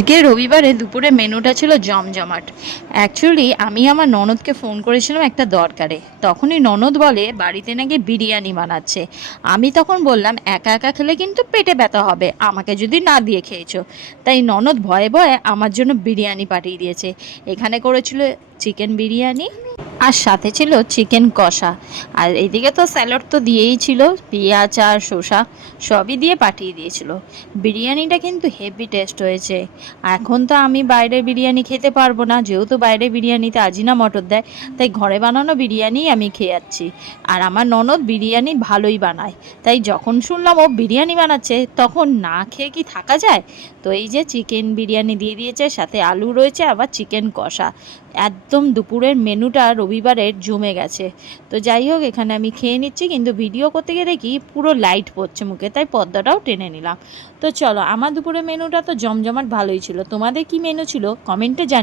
আজকে রবিবারে দুপুরে মেনুটা ছিল জমজমাট। অ্যাকচুয়ালি আমি আমার ননদকে ফোন করেছিলাম একটা দরকারে, তখনই ননদ বলে বাড়িতে নাকি বিরিয়ানি বানাচ্ছে। আমি তখন বললাম একা একা খেলে কিন্তু পেটে ব্যথা হবে, আমাকে যদি না দিয়ে খেয়েছো। তাই ননদ ভয়ে ভয়ে আমার জন্য বিরিয়ানি পাঠিয়ে দিয়েছে। এখানে করেছিল চিকেন বিরিয়ানি, আর সাথে ছিল চিকেন কষা। আর এইদিকে তো স্যালাড তো দিয়েই ছিল, পেঁয়াজ আর শসা সবই দিয়ে পাঠিয়ে দিয়েছিল। বিরিয়ানিটা কিন্তু হেভি টেস্ট হয়েছে। এখন তো আমি বাইরের বিরিয়ানি খেতে পারবো না, যেহেতু বাইরের বিরিয়ানিতে আজিনামটর দেয়, তাই ঘরে বানানো বিরিয়ানি আমি খেয়ে যাচ্ছি। আর আমার ননদ বিরিয়ানি ভালোই বানায়, তাই যখন শুনলাম ও বিরিয়ানি বানাচ্ছে তখন না খেয়ে কি থাকা যায়। তো এই যে চিকেন বিরিয়ানি দিয়ে দিয়েছে, সাথে আলু রয়েছে, আবার চিকেন কষা। একদম দুপুরের মেনুটা রবিবারের জমে গেছে। তো যাই হোক, এখানে আমি খেয়ে নিচ্ছি, কিন্তু ভিডিও করতে গিয়ে দেখি পুরো লাইট পড়ছে মুখে, তাই পর্দাটাও টেনে নিলাম। তো চলো, আমার দুপুরের মেনুটা তো জমজমাট ভালোই ছিল। তোমাদের কি মেনু ছিল কমেন্টে জানি।